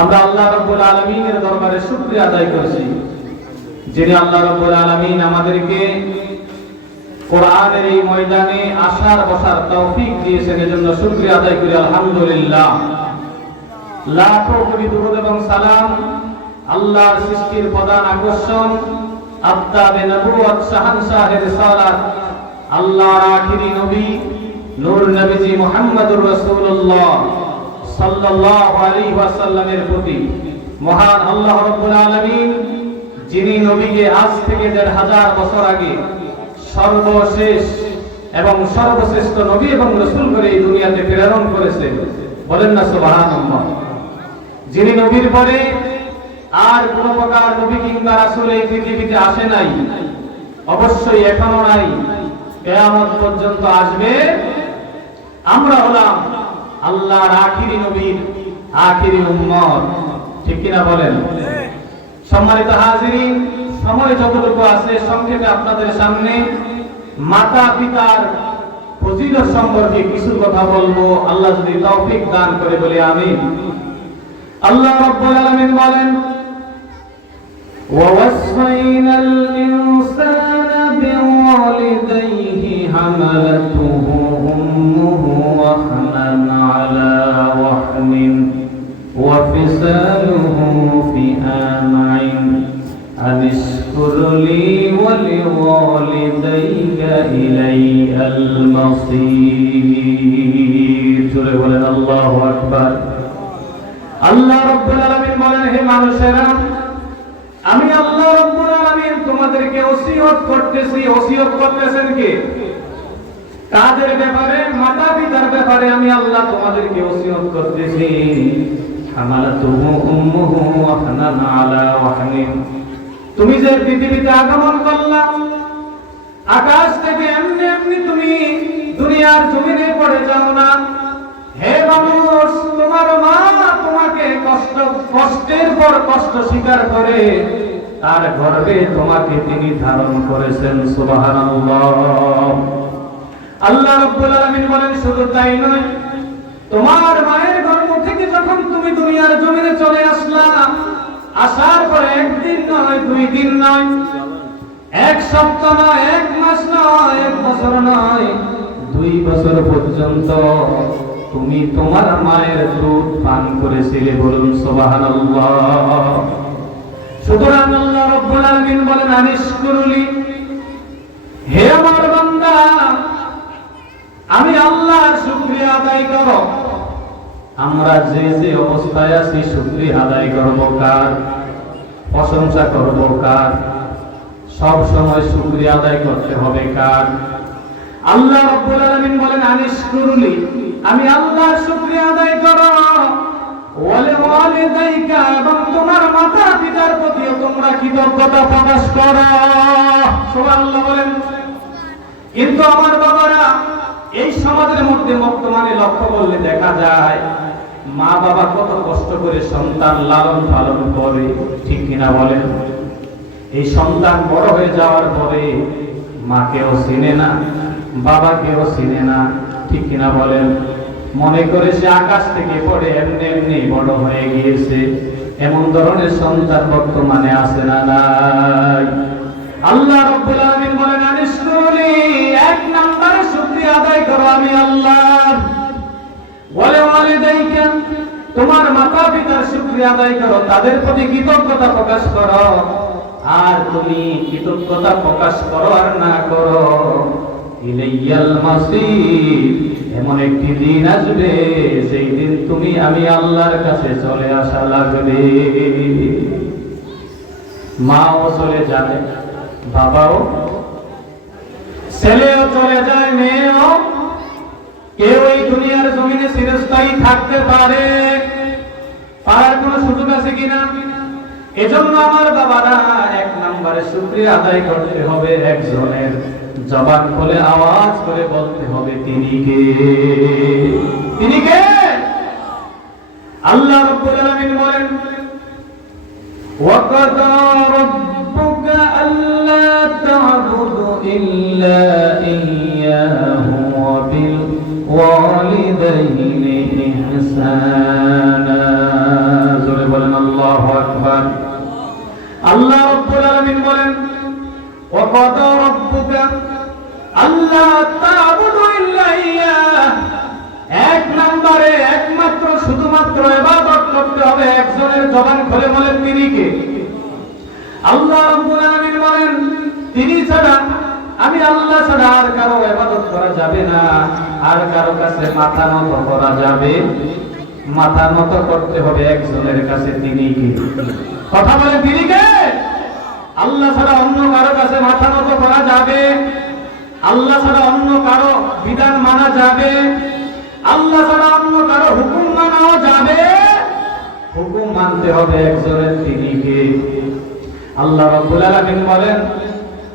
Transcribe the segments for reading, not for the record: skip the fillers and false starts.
আমরা আল্লাহ রাব্বুল আলামিনের দরবারে শুকরিয়া আদায় করছি, যিনি আল্লাহ রাব্বুল আলামিন আমাদেরকে কোরআনের এই ময়দানে আসার বসার তৌফিক দিয়েছেন। এজন্য শুকরিয়া আদায় করি আলহামদুলিল্লাহ। লাখো কোটি দুরূদ এবং সালাম আল্লাহর সৃষ্টির প্রধান আকর্ষণ আফতাবে নবুয়ত শাহানশাহে রিসালাত আল্লাহর আখিরি নবী নূর নবীজি মুহাম্মদুর রাসূলুল্লাহ সাল্লাল্লাহু আলাইহি ওয়াসাল্লামের প্রতি মহান আল্লাহ রাব্বুল আলামিন, যিনি নবীকে আজ থেকে ১৫০০ বছর আগে সর্বশেষ এবং সর্বশ্রেষ্ঠ নবী এবং রাসূল করে এই দুনিয়াতে প্রেরণ করেছেন। বলেন না সুবহানাল্লাহ। যিনি নবীর পরে আর কোন প্রকার নবী কিংবা রাসূল এই পৃথিবীতে আসে নাই, অবশ্যই এখনো নাই, কিয়ামত পর্যন্ত আসবে। আমরা হলাম আল্লাহর আখিরি নবীর আখিরি উম্মত, ঠিক কিনা বলেন? সম্মানিত হাজিরিন, সময় যতটুকু আছে সংক্ষেপে আপনাদের সামনে মাতা পিতার ফজিলত সম্পর্কে কিছু কথা বলবো, আল্লাহ যদি তৌফিক দান করে বলি আমিন। আল্লাহ রাব্বুল আলামিন বলেন, وَوَصَّيْنَا الْإِنسَانَ بِوَالِدَيْهِ حَمَلَتْهُ أُمُّهُ وَهْنًا عَلَى وَهْنٍ وَفِصَالُهُ فِي عَامَيْنِ أَنِ اشْكُرْ لِي وَلِوَالِدَيْكَ إِلَيَّ الْمَصِيرُ। জোরে বলেন আল্লাহু আকবার। আল্লাহ রাব্বুল আলামিন বলেন, হে মানুষেরা, আমি আল্লাহ রাব্বুল আলামিন তোমাদেরকে ওসিয়ত করতেছি। ওসিয়ত করতেছেন কে? কাদের ব্যাপারে? মাতা পিতার ব্যাপারে আমি আল্লাহ তোমাদেরকে ওসিয়ত করতেছি। হামালাতুহু উম্মুহু ওয়াহনান আলা ওয়াহনিন, তুমি যে পৃথিবীতে আগমন করলা, আকাশ থেকে এমনি এমনি তুমি দুনিয়ার জমিনে পড়ে যাও না। হে মানুষ, তোমার মা তোমাকে কষ্টের পর কষ্ট স্বীকার করে তার গর্ভে তোমাকে তিনি ধারণ করেছেন। সুবহানাল্লাহ। আল্লাহ রাব্বুল আলামিন বলেন, শুধু তাই নয়, তোমার মায়ের গর্ভ থেকে যখন তুমি দুনিয়ার জমিনে চলে আসলা, আসার পরে একদিন নয়, 2 দিন নয়, 1 সপ্তাহ নয়, 1 মাস নয়, 1 বছর নয়, 2 বছর পর্যন্ত তুমি তোমার মায়ের দুধ পান করেছিলে। বলুন সুবহানাল্লাহ। সুতরাং আল্লাহ রাব্বুল আলামিন বলেন, আনিশকুরলি, হে আমার বান্দা, আমি আল্লাহর শুকরিয়া আদায় করো। আমরা যে যে অবস্থায় আছি শুকরিয়া আদায় করব কার? প্রশংসা করব কার? সব সময় শুকরিয়া আদায় করতে হবে কার? আল্লাহ রাব্বুল আলামিন বলেন, আনিশকুরলি, আমি আল্লাহর শুকরিয়া আদায় করো। ওয়ালিদাইকা, এবং তোমার মাতা পিতার প্রতিও তোমরা কৃতজ্ঞতা প্রকাশ করো। সুবহানাল্লাহ বলেন। কিন্তু আমার বাবারা, এই সমাজের মধ্যে বর্তমানে লক্ষ্য করলে দেখা যায় মা বাবা কত কষ্ট করে সন্তান লালন পালন করে, ঠিক কিনা বলেন? এই সন্তান বড় হয়ে যাওয়ার পরে মাকেও চিনে না, বাবাকেও চিনে না, ঠিক কিনা বলেন? মনে করে সে আকাশ থেকে পড়ে এমনি এমনি বড় হয়ে গিয়েছে। এমন ধরনের সন্তান বর্তমানে আছে না নাই? আল্লাহ রাব্বুল আলামিন বলেন, আনিশকুরলি, 1 নম্বরে শুকরিয়া আদায় করো আমি আল্লাহর। ওয়ালিদাইকা, তোমার মাতা পিতার শুকরিয়া আদায় করো, তাদের প্রতি কৃতজ্ঞতা প্রকাশ করো। আর তুমি কৃতজ্ঞতা প্রকাশ করো আর না করো, ইলাইয়াল মাসির, এমন একটি দিন আসবে সেই দিন তুমি আমি আল্লাহর কাছে চলে আসা লাগবে। মাও চলে যায়, বাবাও, ছেলেও চলে যায়, মেয়েও। কেউ এই দুনিয়ার জমিনে চিরস্থায়ী থাকতে পারে? পারার কোনো সুযোগ আছে কিনা? এজন্য আমার বাবারা, 1 নম্বরে শুকরিয়া আদায় করতে হবে একজনের। জবান খুলে আওয়াজ করে বলতে হবে, তিনি কে? তিনি কে? আল্লাহ রাব্বুল আলামিন বলেন, ওয়াকাদা রাব্বুকা আল্লা তা'বুদু ইল্লা ইয়্যাহু ওয়া বিল ওয়ালিদাইনি ইহসানা। জোরে আকবার। আল্লাহ রাব্বুল আলামিন বলেন ওয়া ক্বাদা রাব্বুকা আল্লা তা'বুদু ইল্লা ইয়্যাহ, এক নম্বরে একমাত্র শুধুমাত্র ইবাদত করতে হবে একজনের। জবান খুলে বলেন তিনি কে? আল্লাহ রাব্বুল আলামিন বলেন তিনি ছাড়া, আমি আল্লাহ ছাড়া আর কারো ইবাদত করা যাবে না, আর কারো কাছে মাথা নত করা যাবে, মাথা নত করতে হবে একজনের কাছে। তিনি কে? কথা বলেন তিনি কে? আল্লাহ ছাড়া অন্য কারো কাছে মাথা নত করা যাবে, আল্লাহ ছাড়া অন্য কারো বিধান মানা যাবে, আল্লাহ ছাড়া অন্য কারো হুকুম মানাও যাবে, হুকুম মানতে হবে একজনের। তিনি কে? আল্লাহ রাব্বুল আলামিন বলেন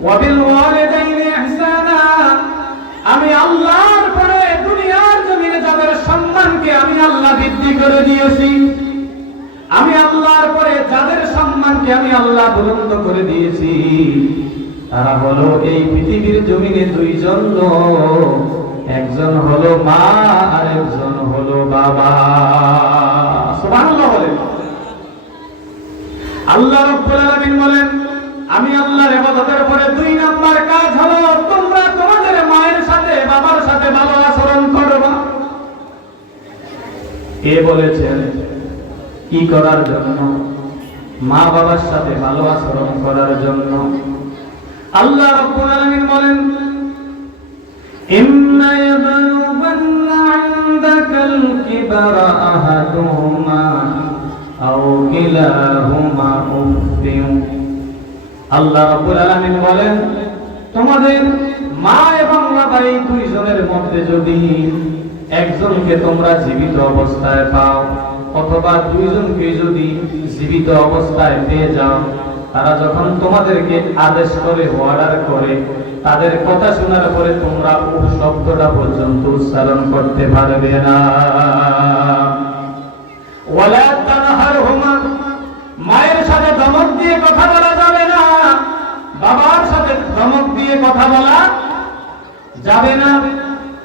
ওয়াবিল ওয়ালিদাইনি ইহসানা, আমি আল্লাহর পরে দুনিয়ার জমিনে যাদের সম্মানকে আমি আল্লাহ বৃদ্ধি করে দিয়েছি, আমি আল্লাহর পরে যাদের সম্মানকে আমি আল্লাহ বুলন্দ করে দিয়েছি, তারা হলো এই পৃথিবীর জমিনে দুইজন লোক, একজন হলো মা আর একজন হলো বাবা। সুবহানাল্লাহ বলেন। আল্লাহ রাব্বুল আলামিন বলেন আমি আল্লাহর ইবাদতের পরে দুই নাম্বার কাজ হলো তোমরা তোমাদের মায়ের সাথে বাবার সাথে ভালো আচরণ করবা। কে বলেছেন? কি করার জন্য? মা বাবার সাথে ভালো আচরণ করার জন্য। আল্লাহ রাব্বুল আলামিন বলেন ইন্না ইয়াবলুগান্না ইনদাকাল কিবারা আহাদুহুমা আও কিলাহুমা উফিউ। আল্লাহ রাব্বুল আলামিন বলেন তোমাদের মা এবং বাবা এই দুইজনের মধ্যে যদি একজনকে তোমরা জীবিত অবস্থায় পাও, অথবা দুইজনকে যদি জীবিত অবস্থায় পেয়ে যাও, তারা যখন তোমাদেরকে আদেশ করে, অর্ডার করে, তাদের কথা শোনার পরে তোমরা উফ শব্দটা পর্যন্ত উচ্চারণ করতে পারবে না। ওয়ালা তানহারহুমা, মায়ের সাথে ধমক দিয়ে কথা বলা যাবে না, বাবার সাথে ধমক দিয়ে কথা বলা যাবে না।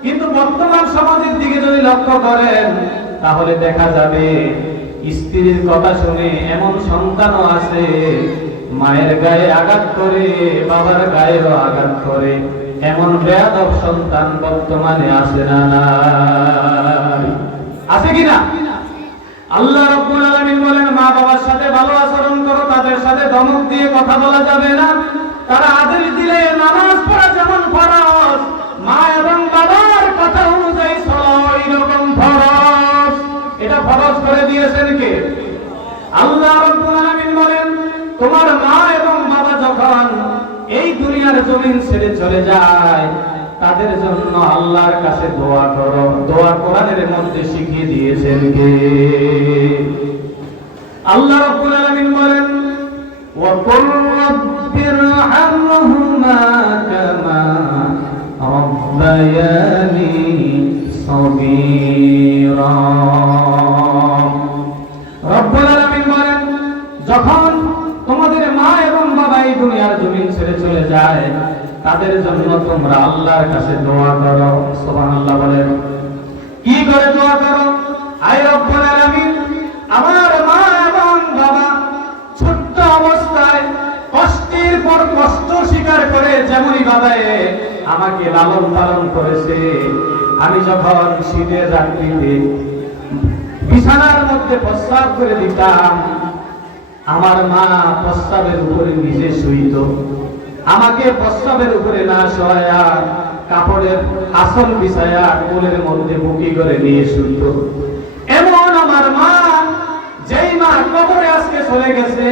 কিন্তু বর্তমান সমাজের দিকে যদি লক্ষ্য করেন তাহলে দেখা যাবে স্ত্রীর কথা শুনে এমন সন্তানও আছে মায়ের গায়ে আঘাত করে, বাবার গায়েও আঘাত করে, এমন বেয়াদব সন্তান বর্তমানে আছে না? আছে কিনা? আল্লাহ রাব্বুল আলামিন বলেন মা বাবার সাথে ভালো আচরণ করো, তাদের সাথে ধমক দিয়ে কথা বলা যাবে না। তারা আদেশ দিলে নামাজ পড়া যেমন ফরজ, মা এবং বাবার কথা অনুযায়ী চলা এরকম ফরজ। এটা ফরজ করে দিয়েছেন কে? আল্লাহ রাব্বুল আলামিন বলেন তোমার মা এবং বাবা যখন এই দুনিয়ার জমিন ছেড়ে চলে যায়, তাদের জন্য আল্লাহর কাছে দোয়া করো। দোয়া কোরআনের মধ্যে শিখিয়ে দিয়েছেন কে? আল্লাহ রাব্বুল আলামিন বলেন ওয়া কুর রাব্বিরহামহুমা কামা রাব্বায়ানি সাগীরা। রাব্বুল আলামিন বলেন যখন তোমাদের মা এবং বাবা এই দুনিয়ার জমিন ছেড়ে চলে যায়, তাদের জন্য তোমরা আল্লাহর কাছে দোয়া করো। সুবহানাল্লাহ বলেন। কি করে দোয়া করো? আয় রব্বুল আলামিন, আমার মা এবং বাবা ছোট্ট অবস্থায় কষ্টের পর কষ্ট স্বীকার করে যেমনই বাবায়ে আমাকে লালন পালন করেছে, আমি যখন শীতের রাত্রিতে বিছানার মধ্যে প্রস্রাব করে দিতাম, আমার মা প্রস্রাবের উপরে নিজে শুইত, আমাকে প্রস্রাবের উপরে না শোয়া কাপড়ের আসন বিছায়া কোলের মধ্যে বুকি করে নিয়ে শুইত। এমন আমার মা, যেই মা কবরে আজকে চলে গেছে,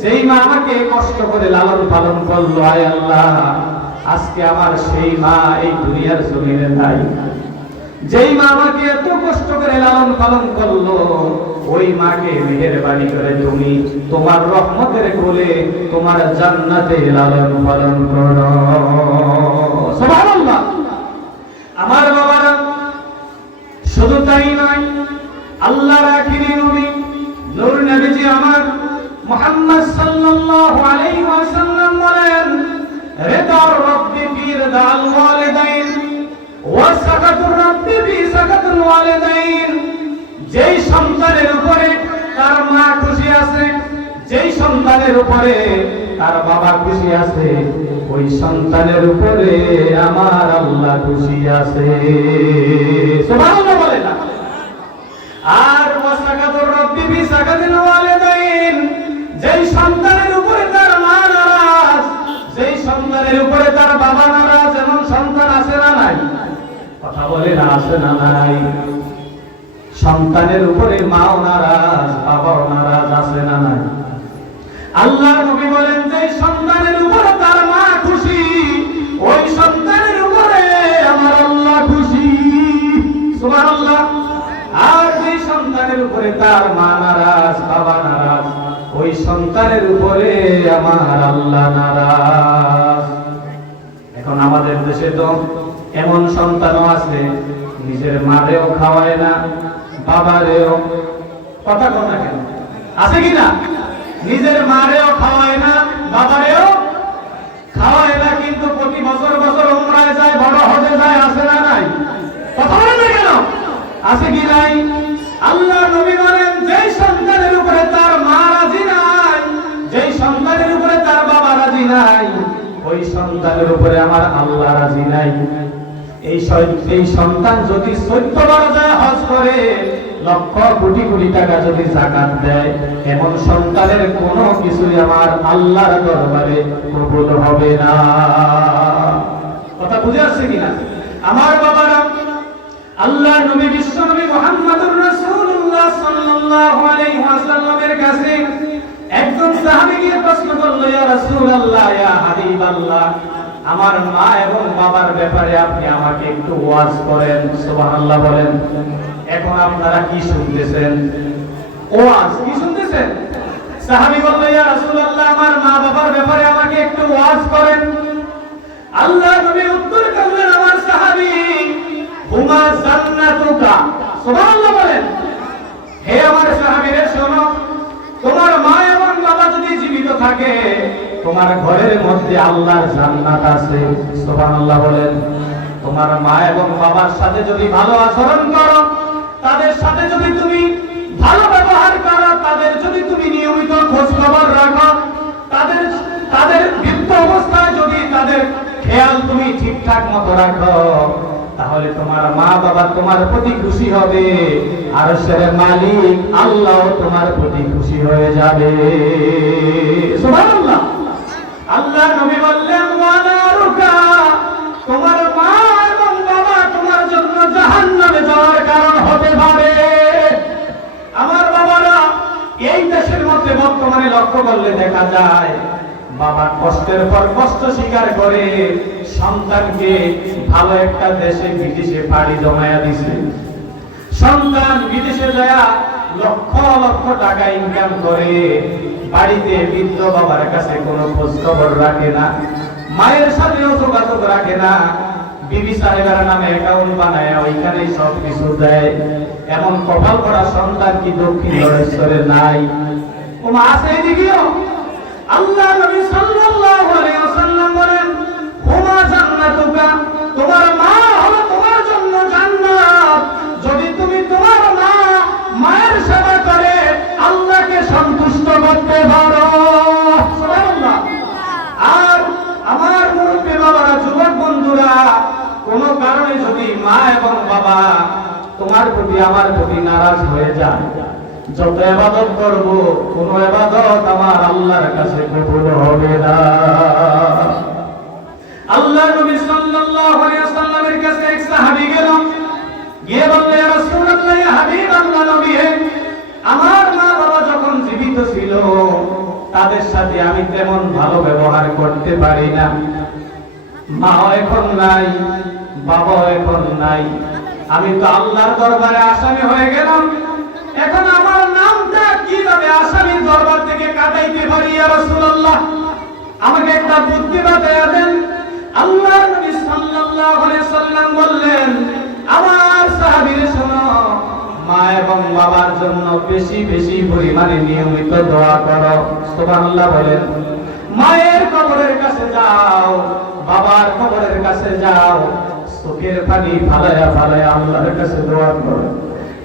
যেই মা আমাকে কষ্ট করে লালন পালন করলো, আয় আল্লাহ আজকে আমার সেই মা এই দুনিয়ার জমিনে নাই। যেই মা আমাকে এত কষ্ট করে লালন পালন করলো, ওই মাকে মেহেরবানি করে তুমি তোমার রহমতের কোলে তোমার জান্নাতে লালন পালন করো। সুবহানাল্লাহ। আমার বাবারা শুধু তাই নয়, আল্লাহর আখিরি নবী নূর নবীজি আমার মুহাম্মদ সাল্লাল্লাহু আলাইহি ওয়াসাল্লাম বলেন রিদার রাব্বি ফি রিদাল ওয়ালিদাইন ওয়া সাকাতুর রাব্বি ফি সাকাতুল ওয়ালিদাইন। যেই সন্তানের উপরে তার মা খুশি আছে, যেই সন্তানের উপরে তার বাবা খুশি আছে, ওই সন্তানের উপরে আমার আল্লাহ খুশি আছে। সুবহানাল্লাহ বলে না? আর ওয়াসাকাতুর রাব্বি বিসাকাতিল ওয়ালিদাইন, যেই সন্তানের উপরে তার মা নারাজ, যেই সন্তানের উপরে তার বাবা নারাজ, এমন সন্তান আছে না নাই? কথা বলে না, আছে না নাই? সন্তানের উপরে মাও নারাজ, বাবাও নারাজ, আছে না নাই? আল্লাহর নবী বলেন যে সন্তানের উপরে তার মা খুশি, ওই সন্তানের উপরে আমার আল্লাহ খুশি। সুবহানাল্লাহ। আর যে সন্তানের উপরে তার মা নারাজ, বাবা নারাজ, ওই সন্তানের উপরে আমার আল্লাহ নারাজ। এখন আমাদের দেশে তো এমন সন্তানও আছে, নিজের মারেও খাওয়ায় না, বাবারেও, কথা কথা কেন, আছে কিনা? নিজের মারেও খাওয়ায় না, বাবারেও খাওয়ায় না, কিন্তু প্রতি বছর বছর উমরায় যায়, বড় হজে যায়, আছে না নাই? কথা বলেন না কেন? আছে কি নাই? আল্লাহ নবী বলেন যেই সন্তানের উপরে তার মা রাজি নাই, যেই সন্তানের উপরে তার বাবা রাজি নাই, ওই সন্তানের উপরে আমার আল্লাহ রাজি নাই। এই সন্তান যদি 14 বার যায় হজ করে, লক্ষ কোটি কোটি টাকা যদি যাকাত দেয়, এমন সন্তানের কোনো কিছুই আমার আল্লাহর দরবারে কবুল হবে না। কথা বুঝে আসছে কিনা? আমার বাবারা, আল্লাহ নবী বিশ্ব নবী মুহাম্মদুর রাসূলুল্লাহ সাল্লাল্লাহু আলাইহি ওয়াসাল্লামের কাছে একজন সাহাবী গিয়ে প্রশ্ন করল, ইয়া রাসূলুল্লাহ, ইয়া হাবিবাল্লাহ, আমার মা এবং বাবার ব্যাপারে আপনি আমাকে একটু ওয়াজ করেন। সুবহানাল্লাহ বলেন। এখন আপনারা কি শুনতেছেন? ওয়াজ কি শুনতেছেন? সাহাবী বলল, ইয়া রাসূলুল্লাহ, আমার মা বাবার ব্যাপারে আমাকে একটু ওয়াজ করেন। আল্লাহ নবী উত্তর করলেন, আমার সাহাবী, হুমা জান্নাতুকা। সুবহানাল্লাহ বলেন। হে আমার সাহাবীরা, শোনো, তোমার মা এবং বাবা যদি জীবিত থাকে, তোমার ঘরের মধ্যে আল্লাহর জান্নাত আছে। সুবহানাল্লাহ বলেন। তোমার মা এবং বাবার সাথে যদি ভালো আচরণ করো, তাদের সাথে যদি তুমি ভালো ব্যবহার করো, তাদের যদি তুমি নিয়মিত খোঁজ খবর রাখো, তাদের বৃদ্ধ অবস্থায় যদি তাদের খেয়াল তুমি ঠিকঠাক মতো রাখো, তাহলে তোমার মা বাবা তোমার প্রতি খুশি হবে, আর আরশের মালিক আল্লাহ তোমার প্রতি খুশি হয়ে যাবে। সুবহানাল্লাহ। আল্লাহ নবী বললেন, ওয়ানারুকা, তোমার মা এবং বাবা তোমার জন্য জাহান্নামে যাওয়ার কারণ হতে পারে। আমার বাবারা, এই দেশের মধ্যে বর্তমানে লক্ষ্য করলে দেখা যায়, বাবা কষ্টের পর কষ্ট স্বীকার করে সন্তানকে ভালো একটা দেশে বিদেশে পাড়ি জমায়া দিছে। সন্তান বিদেশে যায় লক্ষ লক্ষ টাকা ইনকাম করে, বাড়িতে বৃদ্ধ বাবার কাছে কোনো খোঁজ খবর রাখে না, মায়ের সাথেও যোগাযোগ রাখে না, বিবি সাহেবের নামে অ্যাকাউন্ট বানায় ওইখানেই সব কিছু দেয়। এমন কপাল করা সন্তান কি দক্ষিণ লড়েশ্বরে নাই? ওমা আছে এদিকেও। আল্লাহ নবী সাল্লাল্লাহু আলাইহি ওয়াসাল্লাম বলেন, হুমা জান্নাতুকা, তোমার মা হলো তোমার জন্য জান্নাত। যদি তুমি তোমার মায়ের সেবা করে আল্লাহকে সন্তুষ্ট করতে পারো। সুবহানাল্লাহ। আর আমার মুরব্বি বাবারা, যুবক বন্ধুরা, কোন কারণে যদি মা এবং বাবা তোমার প্রতি আমার প্রতি নারাজ হয়ে যায়, যত ইবাদত করব, কোন ইবাদত আমার আল্লাহর কাছে কবুল হবে না। আল্লাহ নবী সাল্লাল্লাহু আলাইহি ওয়াসাল্লামের কাছে এক সাহাবী গেল, গিয়ে বলল, ইয়া রাসূলুল্লাহ, ইয়া হাবিবাল্লাহ, নবী, আমার মা বাবা যখন জীবিত ছিল, তাদের সাথে আমি তেমন ভালো ব্যবহার করতে পারি না। মা এখন নাই, বাবা এখন নাই, আমি তো আল্লাহর দরবারে আসামি হয়ে গেলাম। এখন আমার নামটা কিভাবে আসামির দরবার থেকে কাটাইতে পারি? ইয়া রাসূলুল্লাহ, আমাকে একটা বুদ্ধি বাতায়া দেন। আল্লাহ নবী সাল্লাল্লাহু আলাইহি ওয়াসাল্লাম বললেন, আমার সাহাবীরা শোনো, মা এবং বাবার জন্য বেশি বেশি পরিমাণে নিয়মিত দোয়া করো। সুবহানাল্লাহ বলেন। মায়ের কবরের কাছে যাও, বাবার কবরের কাছে যাও, চোখের পানি ফালায়া ফালায়া আল্লাহর কাছে দোয়া করো।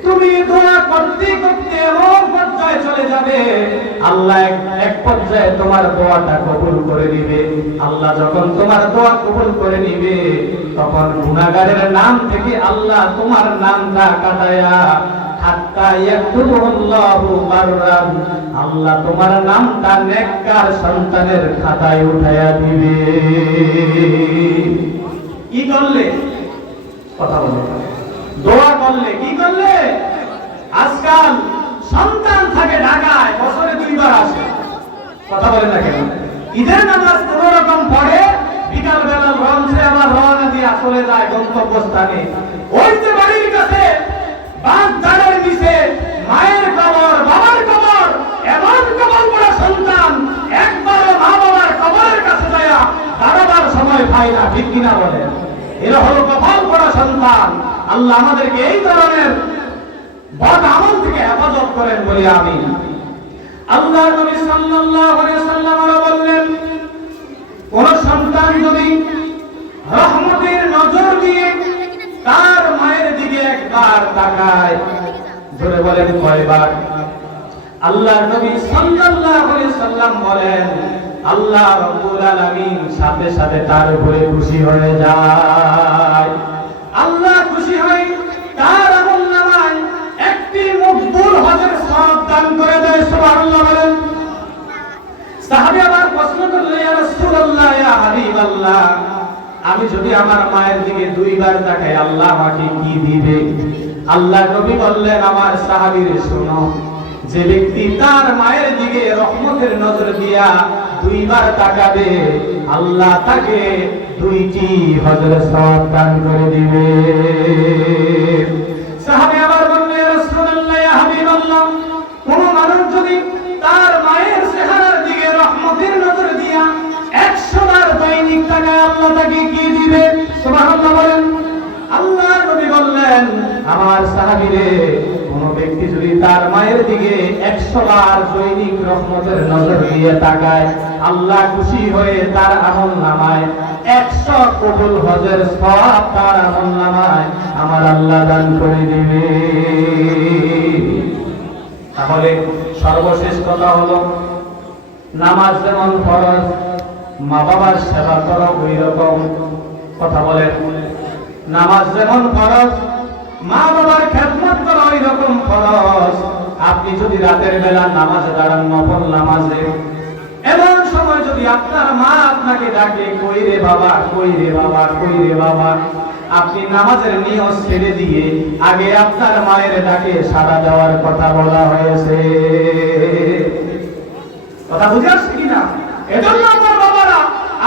তুমি দোয়া করতে করতে এমন পর্যায়ে চলে যাবে, আল্লাহ এক পর্যায়ে তোমার দোয়াটা কবুল করে নিবে। আল্লাহ যখন তোমার দোয়া কবুল করে নিবে, তখন গুনাহগারের নাম থেকে আল্লাহ তোমার নামটা কাটায়া হাত্তা ইয়াকতুবুল্লাহু বাররান, আল্লাহ তোমার নামটা নেককার সন্তানের খাতায় উঠায়া দিবে। কি করলে? কথা বলো। দোয়া করলে। কি করলে? আজকাল সন্তান থাকে ঢাকায়, বছরে 2 বার আসে। কথা বলেন না কেন? ঈদের নামাজ কোন রকম পড়ে, বিকাল বেলা লঞ্চে আবার রওনা দিয়ে চলে যায় গন্তব্যস্থানে। ওই যে বাড়ির কাছে বাগদানের নিচে মায়ের কবর, বাবার কবর, এমন কবর পড়া সন্তান একবারও মা বাবার কবরের কাছে যায় দাঁড়াবার সময় পায় না। ঠিক কিনা বলেন? এরা হলো কপাল পড়া সন্তান। আল্লাহ আমাদেরকে এই ধরনের বদ আমল থেকে হেফাজত করেন বলি আমিন। আল্লাহর নবী সাল্লাল্লাহু আলাইহি ওয়াসাল্লাম বললেন, কোন সন্তান যদি রহমতের নজর দিয়ে তার মায়ের দিকে একবার তাকায়, ধরে বলেন কয়বার? আল্লাহর নবী সাল্লাল্লাহু আলাইহি ওয়াসাল্লাম বলেন, আল্লাহ রাব্বুল আলামিন সাথে সাথে তার উপরে খুশি হয়ে যায়। আল্লাহ খুশি হয় তার আমলনামায় একটি মকবুল হজের সওয়াব দান করে দেয়। সুবহানাল্লাহ বলেন। সাহাবী আবার প্রশ্ন করলেন, ইয়া রাসূলুল্লাহ, ইয়া হাবিবাল্লাহ, আমি যদি আমার মায়ের দিকে 2 বার তাকাই আল্লাহ আমাকে কি দিবে? আল্লাহ নবী বললেন, আমার সাহাবীরে শোনো, যে ব্যক্তি তার মায়ের দিকে রহমতের নজর দিয়া 2 বার তাকাবে, আল্লাহ তাকে 2টি হজের সওয়াব দান করে দিবে। সাহাবী আবার বললেন, ইয়া রাসূলুল্লাহ, ইয়া হাবিবাল্লাহ, কোন মানুষ যদি তার মায়ের চেহারার দিকে রহমতের নজর দিয়া 100 বার দৈনিক তাকায়, আল্লাহ তাকে কি দিবে? সুবহানাল্লাহ বলেন। আল্লাহর নবী বললেন, আমার সাহাবীরে, কোন ব্যক্তি যদি তার মায়ের দিকে 100 বার দৈনিক রহমতের নজর দিয়ে তাকায়, আল্লাহ খুশি হয়ে তার আমলনামায় 100 কবুল হজের সওয়াব তার আমলনামায় আমার আল্লাহ দান করে দিবে। তাহলে সর্বশেষ কথা হলো, নামাজ যেমন ফরজ, মা বাবার সেবা করা ওই রকম। কথা বলেন। নামাজ যেমন ফরজ, মা বাবার খেদমত করা ওই রকম ফরজ। আপনি যদি রাতের বেলা নামাজে দাঁড়ান, নফল নামাজে, এমন সময় যদি আপনার মা আপনাকে ডাকে, কই রে বাবা, কই রে বাবা, কই রে বাবা, আপনি নামাজের নিয়ত ছেড়ে দিয়ে আগে আপনার মায়ের ডাকে সাড়া দেওয়ার কথা বলা হয়েছে। কথা বুঝে আসছে কিনা? এজন্য আমার বাবারা,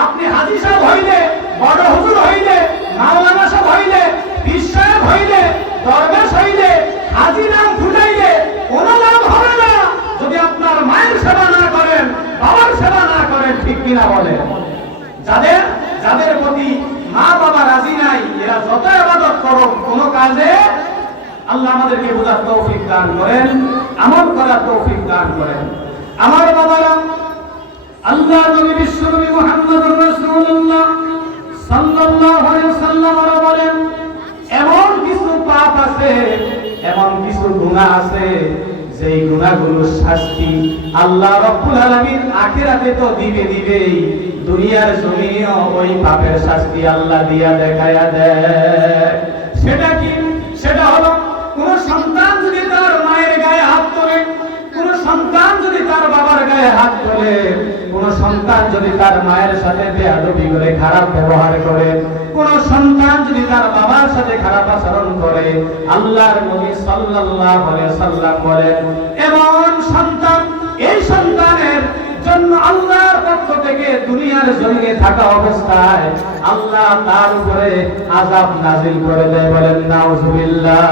আপনি হাজী সাহেব হইলে, বড় হুজুর হইলে, মাওলানা সাহেব হইলে, পীর সাহেব হইলে, দরবেশ হইলে, হাজী নাম ফুটাইলে কোনো লাভ হবে না যদি আপনার মায়ের সেবা না করেন, বাবার সেবা না করেন। ঠিক কিনা বলেন? যাদের প্রতি মা বাবা রাজি নাই, এরা যত ইবাদত করুক কোনো কাজে আল্লাহ আমাদেরকে বোঝার তৌফিক দান করেন, আমল করার তৌফিক দান করেন। আমার বাবারা, আল্লাহ নবী বিশ্বনবী মুহাম্মদুর রাসূলুল্লাহ সাল্লাল্লাহু আলাইহি ওয়াসাল্লাম বলেন, এমন কিছু পাপ আছে, এমন কিছু গুনাহ আছে, যেই গুনাহগুলোর শাস্তি আল্লাহ রাব্বুল আলামিন আখিরাতে তো দিবেই, দুনিয়ার জমিনেও ওই পাপের শাস্তি আল্লাহ দিয়া দেখায়া দেয়। সেটা কি? সেটা হলো, কোন সন্তান যদি তার মায়ের গায়ে হাত তোলে, কোন সন্তান যদি তার বাবার গায়ে হাত তোলে, কোন সন্তান যদি তার মায়ের সাথে বেয়াদবি করে, খারাপ ব্যবহার করে, কোন সন্তান যদি তার বাবার সাথে খারাপ আচরণ করে, আল্লাহর নবী সাল্লাল্লাহু আলাইহি ওয়াসাল্লাম বলেন, এমন সন্তান, এই সন্তানের জন্য আল্লাহর পক্ষ থেকে দুনিয়ার জমিনে থাকা অবস্থায় আল্লাহ তার উপরে আযাব নাযিল করে দেয়। বলেন নাউযুবিল্লাহ।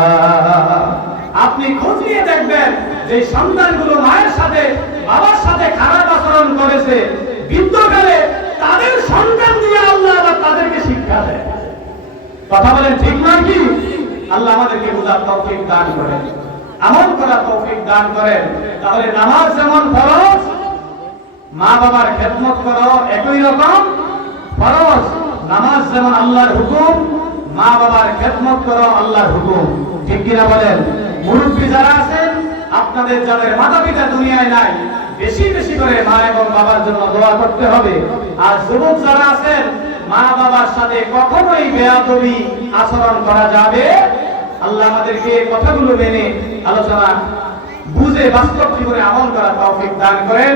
আপনি খোঁজ নিয়ে দেখবেন, যে সন্তানগুলো মায়ের সাথে, বাবার সাথে খারাপ আচরণ করেছে, বৃদ্ধকালে তাদের সন্তান দিয়ে আল্লাহ আবার তাদেরকে শিক্ষা দেয়। কথা বলেন ঠিক নয় কি? আল্লাহ আমাদেরকে বোঝার তৌফিক দান করেন, আমল করার তৌফিক দান করেন। তাহলে নামাজ যেমন ফরজ, মা বাবার খেদমত করো একই রকম ফরজ। নামাজ যেমন আল্লাহর হুকুম, মা বাবার খেদমত করো আল্লাহর হুকুম। ঠিক কিনা বলেন? মুরব্বী যারা আছেন, আপনাদের যাদের মাতা পিতা দুনিয়ায় নাই, বেশি বেশি করে মা এবং বাবার জন্য দোয়া করতে হবে। আর যুবক যারা আছেন, মা বাবার সাথে কখনোই বেয়াদবি আচরণ করা যাবে। আল্লাহ আমাদেরকে কথাগুলো মেনে আলোচনা বুঝে বাস্তব জীবনে আমল করার তৌফিক দান করেন।